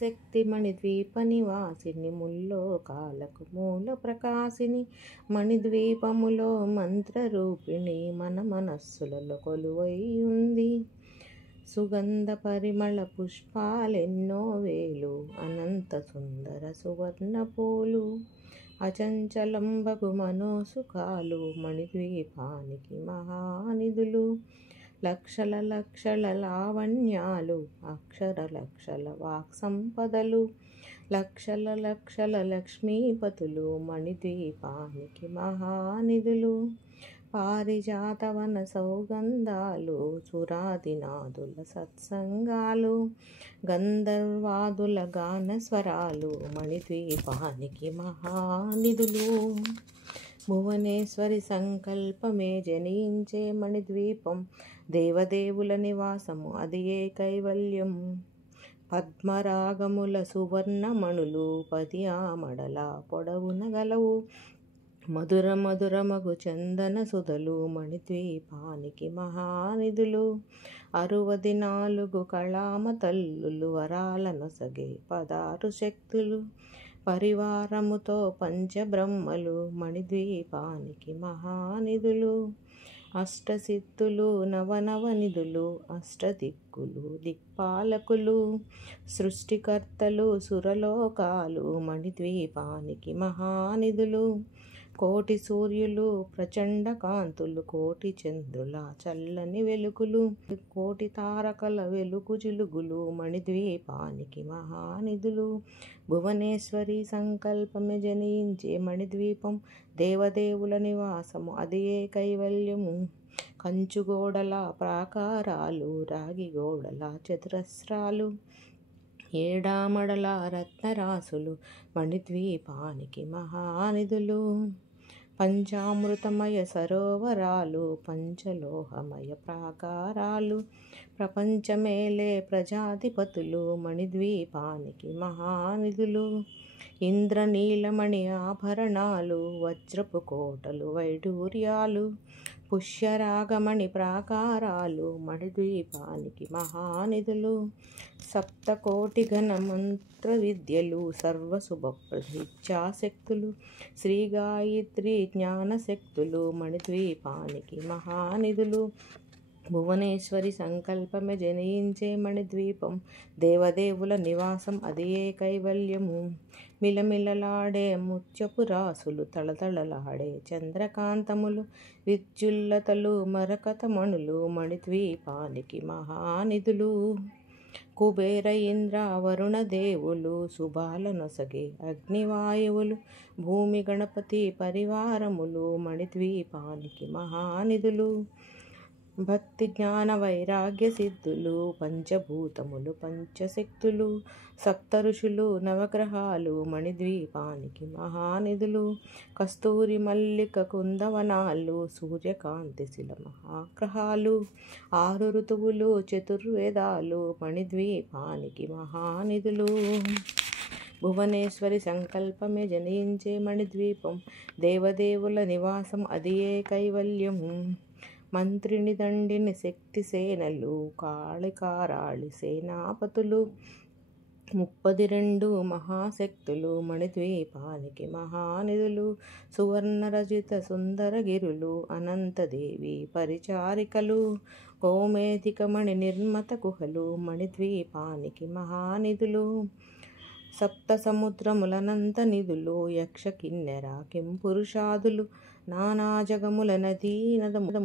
శక్తి మణిద్వీప నివాసిని ముల్లోకాలకు మూల ప్రకాశిని మణిద్వీపములో మంత్రరూపిణి మన మనస్సులలో కొలువై ఉంది. సుగంధ పరిమళ పుష్పాలెన్నో వేలు అనంత సుందర సువర్ణ పూలు అచంచలంబగు మనోసుఖాలు మణిద్వీపానికి మహానిధులు. లక్షల లక్షల లావణ్యాలు అక్షర లక్షల వాక్సంపదలు లక్షల లక్షల లక్ష్మీపతులు మణిద్వీపానికి మహానిధులు. పారిజాతవన సౌగంధాలు సురాదినాదుల సత్సంగాలు గంధర్వాదుల గానస్వరాలు మణిద్వీపానికి మహానిధులు. భువనేశ్వరి సంకల్పమే జనించే మణిద్వీపం దేవదేవుల నివాసము అది ఏ కైవల్యం. పద్మరాగముల సువర్ణమణులు 10 ఆమడల పొడవున గలవు మధుర మధురమగు చందన సుధలు మణిద్వీపానికి మహానిధులు. 64 కళామ తల్లులు వరాల నొసగే 16 శక్తులు పరివారముతో పంచబ్రహ్మలు మణిద్వీపానికి మహానిధులు. అష్టసిద్ధులు నవనవనిధులు అష్టదిక్కులు దిక్పాలకులు సృష్టికర్తలు సురలోకాలు మణిద్వీపానికి మహానిధులు. కోటి సూర్యులు ప్రచండ కాంతులు కోటి చంద్రుల చల్లని వెలుగులు కోటి తారకల వెలుగు జిలుగులు మణిద్వీపానికి మహానిధులు. భువనేశ్వరి సంకల్పమే జనించే మణిద్వీపం దేవదేవుల నివాసము అది ఏ కైవల్యము. కంచుగోడల ప్రాకారాలు రాగి గోడల చతురస్రాలు 7 ఆమడల రత్నరాసులు మణిద్వీపానికి మహానిధులు. పంచామృతమయ సరోవరాలు పంచలోహమయ ప్రాకారాలు ప్రపంచమేలే ప్రజాధిపతులు మణిద్వీపానికి మహానిధులు. ఇంద్రనీలమణి ఆభరణాలు వజ్రపు కోటలు వైడూర్యాలు పుష్యరాగమణి ప్రాకారాలు మణిద్వీపానికి మహానిధులు. సప్తకోటి ఘన మంత్ర విద్యలు సర్వశుభప్రద ఇచ్ఛాశక్తులు శ్రీ గాయత్రి జ్ఞానశక్తులు మణిద్వీపానికి మహానిధులు. భువనేశ్వరి సంకల్పమే జనించే మణిద్వీపం దేవదేవుల నివాసం అది ఏ కైవల్యము. మిలమిలలాడే ముత్యపు రాసులు తళతళలాడే చంద్రకాంతములు విద్యుల్లతలు మరకతమణులు మణిద్వీపానికి మహానిధులు. కుబేర ఇంద్ర వరుణ దేవులు శుభాల నొసగే అగ్నివాయువులు భూమి గణపతి పరివారములు మణిద్వీపానికి మహానిధులు. భక్తి జ్ఞాన వైరాగ్య సిద్ధులు పంచభూతములు పంచశక్తులు సప్త ఋషులు నవగ్రహాలు మణిద్వీపానికి మహానిధులు. కస్తూరి మల్లిక కుందవనాలు సూర్యకాంతి శిల మహాగ్రహాలు 6 ఋతువులు చతుర్వేదాలు మణిద్వీపానికి మహానిధులు. భువనేశ్వరి సంకల్పమే జనించే మణిద్వీపం దేవదేవుల నివాసం అది ఏ కైవల్యము. మంత్రిని దండిని శక్తి సేనలు కాళికారాళి సేనాపతులు 32 మహాశక్తులు మణిద్వీపానికి మహానిధులు. సువర్ణరజిత సుందరగిరులు అనంతదేవి పరిచారికలు గోమేధికమణి నిర్మత గుహలు మణిద్వీపానికి మహానిధులు. సప్త సముద్రములనంత నిధులు యక్ష కిన్నెర కింపురుషాదులు నానా జగముల నదీ నదముల